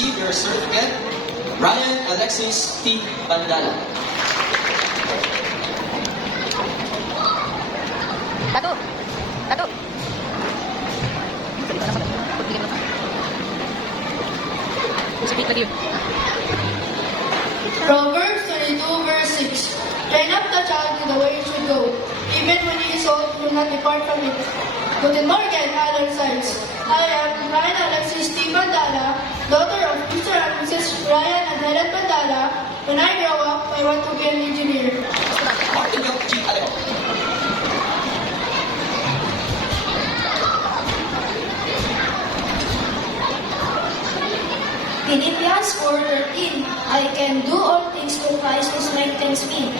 receive your certificate, Ryan Alexis T. Bandala. Satu. Satu. Speak with you. Proverbs 22 verse 6. Train up the child in the way he should go. Even when he is old, he will not depart from it. Guten Morgen, other sides. I am Ryan Alexis T. Bandala, daughter of Mr. and Mrs. Ryan and Helen Bandala. When I grow up, I want to be an engineer. Martin G. Alejo. Philippians 4:13. I can do all things through Christ who strengthens me.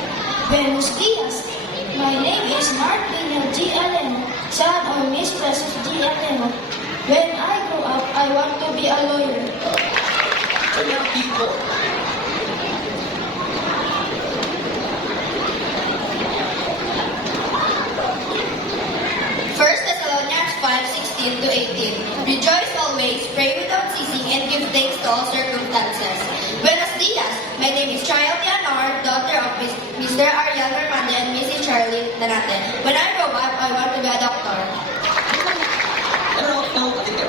Buenos dias. My name is Mark Daniel G. Aleno, son of Miss Precious G. Aleno. When I grow up, I want to be a lawyer. Javier P. Cole. First Thessalonians 5:16 to 18. Rejoice always, pray without ceasing, and give thanks to all circumstances. Buenos dias. My name is Child Leonor, daughter of Mr. Ariel Armando and Mrs. Charlie Danate. When I grow up, I want to be a doctor. Emerald L. Atitero.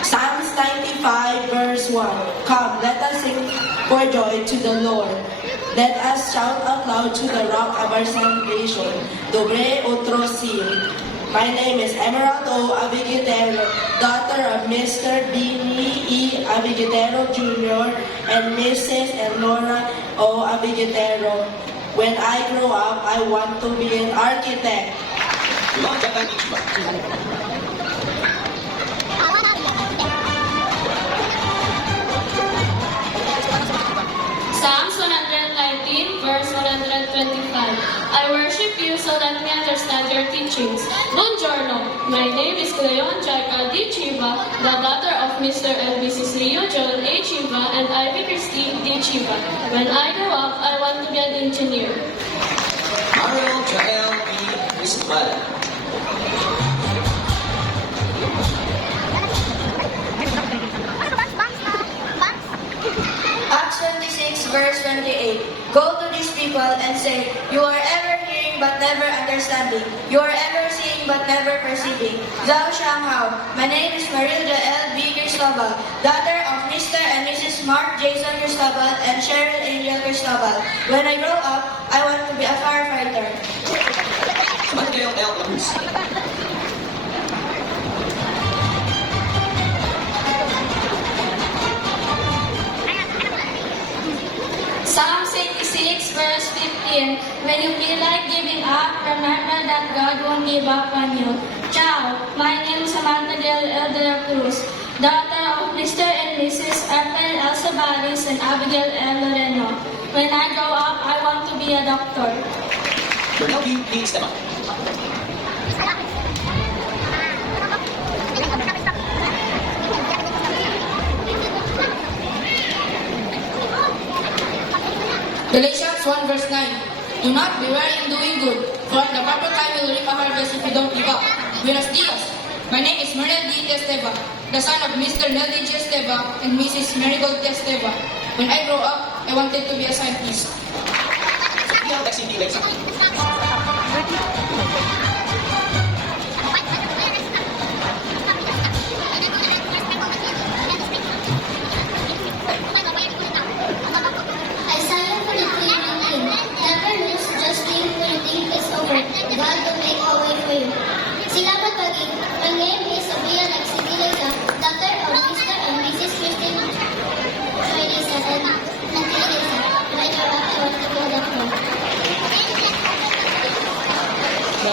Psalms 95 verse 1. Come, let us sing for joy to the Lord. Let us shout out loud to the rock of our salvation. Dobre otro sim. My name is Emerald O. Abigitero, daughter of Mr. Dini E. Abigitero Jr. and Mrs. Elnora O. Abigitero. When I grow up, I want to be an architect. Lonjagan Ichiba. Psalms 119, verse 125. I worship you, so let me understand your teachings. Buongiorno. My name is Cleon Jaika D. Chiva, the daughter of Mr. and Mrs. Leo John A. Chiva and Ivy Christine D. Chiva. When I grow up, I want to be an engineer. Mario Jael E. Isbala. Acts 26 verse 28. Go to these people and say, you are ever hearing but never understanding. You are ever seeing but never perceiving. Zhao Shanghao. My name is Marilda L. B. Cristobal, daughter of Mr. and Mrs. Mark Jason Cristobal and Cheryl Angel Cristobal. When I grow up, I want to be a firefighter. Mateo L. Lacruz. Psalms 86, verse 15. When you feel like giving up, remember that God won't give up on you. Ciao. My name is Samantha Del El de la Cruz, daughter of Mr. and Mrs. Rafael L. Sabaris and Abigail L. Loreno. When I grow up, I want to be a doctor. Bernal B. P. Esteban. Galatians 1 verse 9. Do not be weary in doing good, for at the proper time you will reap a harvest if you don't give up. Buenos dias. My name is Mernel D. Esteva, the son of Mr. Nelly G. Esteva and Mrs. Marigold D. Esteva. When I grow up, I wanted to be a scientist. Sophia Lexi D. Lexa. Isaiah 43:19. Never lose just when you think it's over. God will make a way for you. Silapat pagi. My name is Sophia Lexi Dileza, daughter of Mr. and Mrs. Christine Dileza and Nancy Dileza. When I grow up, I want to be a doctor.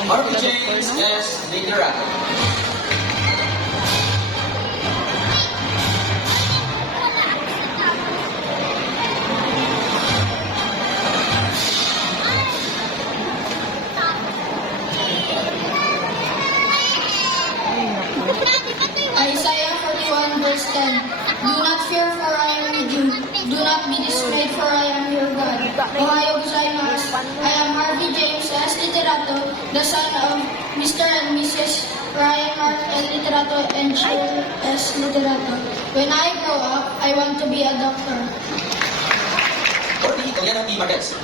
Marvin James S. Ligarato. Isaiah 41 verse 10. Do not fear, for I am with you. Do not be dismayed, for I am your God. Ohio gozaimasu. I am Harvey James S. Literato, the son of Mr. and Mrs. Ryan Mark L. Literato and Jill S. Literato. When I grow up, I want to be a doctor. Dorothy Galiano P. Marquez.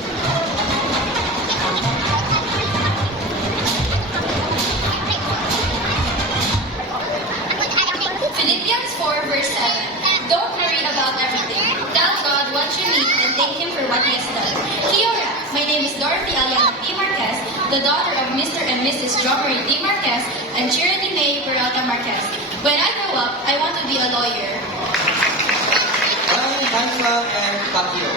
Philippians 4 verse 7. Don't worry about everything. Tell God what you need and thank Him for what He has done. Kiora, my name is Dorothy Aliana P. Marquez, the daughter of Mr. and Mrs. John Marie D. Marquez and Charity May Peralta Marquez. When I grow up, I want to be a lawyer. Ryan, Hanfa, and Pacquiao.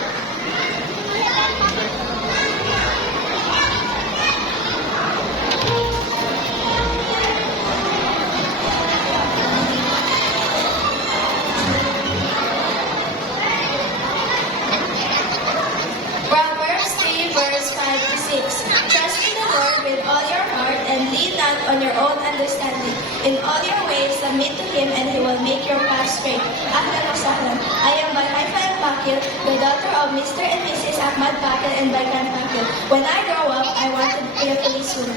Proverbs 3 verse 5 to 6. Trust in the Lord with all your heart and lean not on your own understanding. In all your ways submit to Him and He will make your path straight. Ahlan wa sahlan. I am by Haifa and Pakil, the daughter of Mr. and Mrs. Ahmad Pakil and Baykan Pakil. When I grow up, I want to be a policewoman.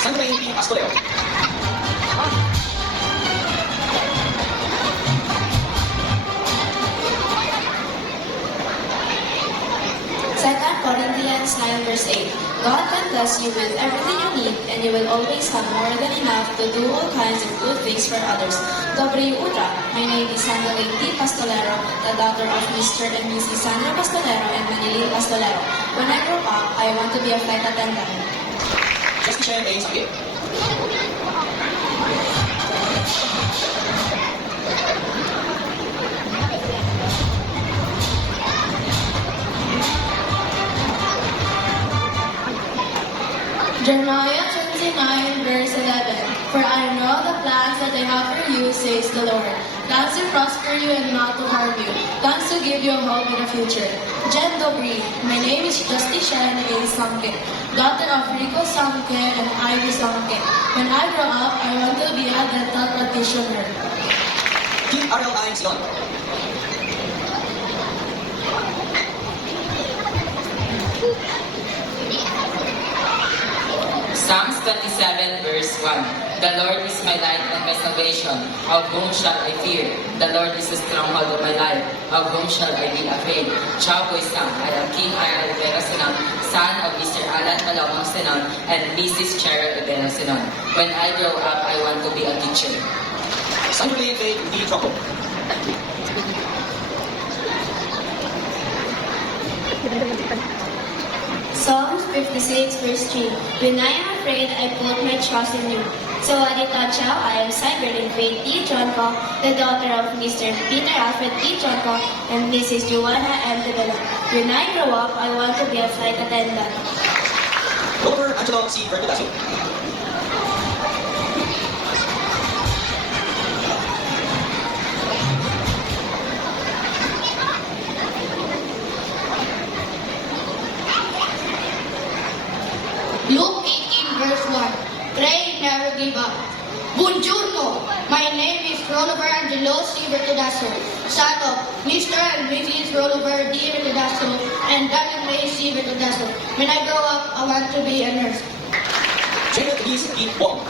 Sandra P. Pascoleo. Second Corinthians 9 verse 8. God can bless you with everything you need and you will always have more than enough to do all kinds of good things for others. Dobre Utra. My name is Sandra P. Pastolero, the daughter of Mr. and Mrs. Sandra Pastolero and Manili Pastolero. When I grow up, I want to be a flight attendant. Justin Chen A. Sakit. Jeremiah 29 verse 11. For I know the plans that I have for you, says the Lord. Plans to prosper you and not to harm you. Plans to give you a hope in the future. Jen Dobry. My name is Justy Shen A. Samke, daughter of Rico Samke and Ivy Samke. When I grow up, I want to be a dental practitioner. Kim Ariel I. Sion. Psalms 27 verse 1. The Lord is my light and my salvation. Of whom shall I fear? The Lord is the stronghold of my life. Of whom shall I be afraid? Ciao po isang. I am King Ira Rivera Sinon, son of Mr. Alan Malawang Sinon and Mrs. Chera Rivera Sinon. When I grow up, I want to be a teacher. Sandra Lynn A. D. Troco. Psalms 56 verse 3. When I am afraid, I put my trust in you. So Adita Chow, I am Cyberlink Faith T. Chonko, the daughter of Mr. Peter Alfred T. Chonko and Mrs. Joanna M. Devela. When I grow up, I want to be a flight attendant. Dr. Angelo C. Vergadaso. Luke 18 verse 1. Pray, never give up. Buongiorno. My name is Rolliver Angelo C. Vergadaso, son of Mr. and Mrs. Rolliver D. Vergadaso and Daniel May C. Vergadaso. When I grow up, I want to be a nurse. Janet Elise P. Wong.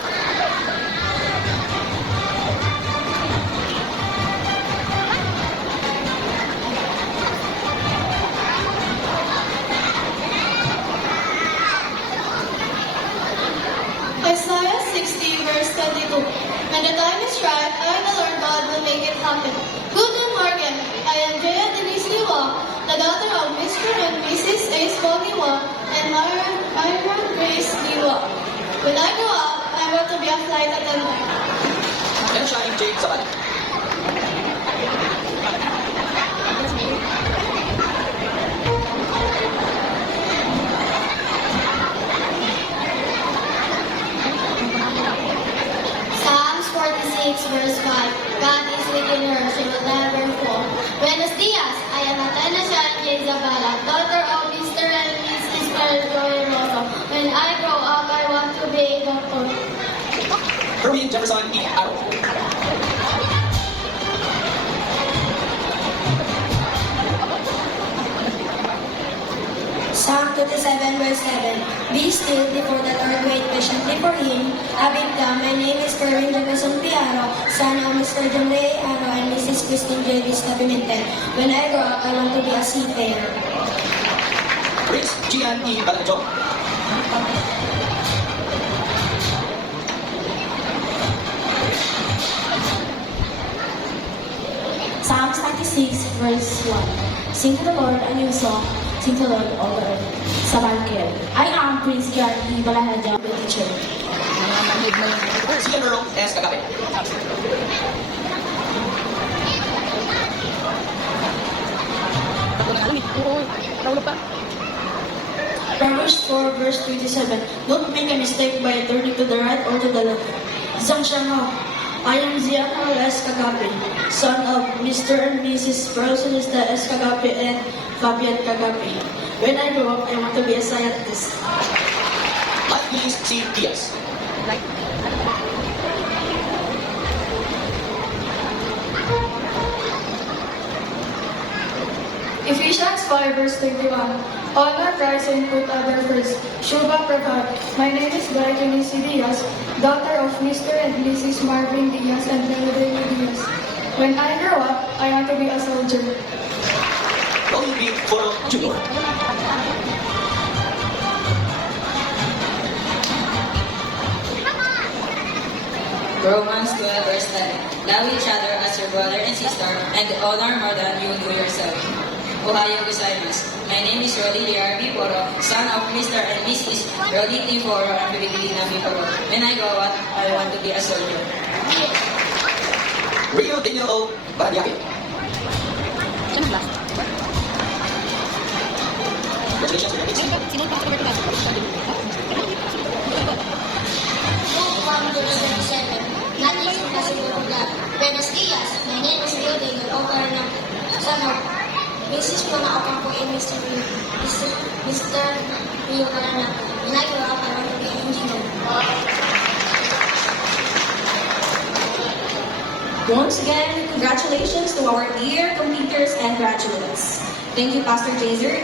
Isaiah 60 verse 22. When the time is right, I, the Lord God, will make it happen. Guten Morgen. I am Jaya Denise Liwa, the daughter of Mr. and Mrs. Ace Liwa and Myron Grace Liwa. When I grow up, I want to be a flight attendant. And Shine J. Zabal. Psalms 46 verse 5. God is within her, she will never fall. Buenos dias. I am Atena Sharon Zabala, daughter of Mr. and Mrs. Joy Rosso. When I grow up, I want to be a doctor. Kerwin Jefferson P. Arrow. Psalm 27 verse 7. Be still before the Lord, wait patiently for Him. Abigda, my name is Kerwin Jefferson Piaro, son of Mr. John Ray Aro and Mrs. Christine J. Vista Pimentel. When I grow up, I want to be a seafarer. Prince Gian E. Balancho. Psalms 96, verse 1. Sing to the Lord a new song. Sing to the Lord, all the earth. Sa Markel. I am Prince Gary Balahaja, the teacher. Sian Merong S. Kagape. Tatlo na alam eh. Oo, naulo pa. Proverbs 4 verse 27. Don't make a mistake by turning to the right or to the left. Zhang Shanghao. I am Zianhao S. Kagape, son of Mr. and Mrs. Rosalista S. Kagape and Fabian Kagape. When I grow up, I want to be a scientist. Life Willis C. Diaz. Like, Ephesians 5 verse 21. Honor Christ and put other first. Shubha Prabhat. My name is Brighton C. Diaz, daughter of Mr. and Mrs. Marvin Diaz and Melody Diaz. When I grow up, I want to be a soldier. Tony B. Foro Jr. Romans 12 verse 10. Love each other as your brother and sister, and honor more than you do yourself. Ohayo gozaimasu. My name is Rodi D.R.B. Poro, son of Mr. and Mrs. Rodi T. Poro and Pilipina B. Poro. When I grow up, I want to be a soldier. Rio Daniel O. Badiaki. siya ng last. Congratulations, Rio. Sinong pa sa pagkakita? Luke 1 verse 27. Nothing is impossible for God. Buenos dias. My name is Rio de Autor ng son of Mrs. Mona Ocampo and Mr. Rio Carana. When I grow up, I want to be an engineer. Once again, congratulations to our dear completers and graduates. Thank you, Pastor Jazer.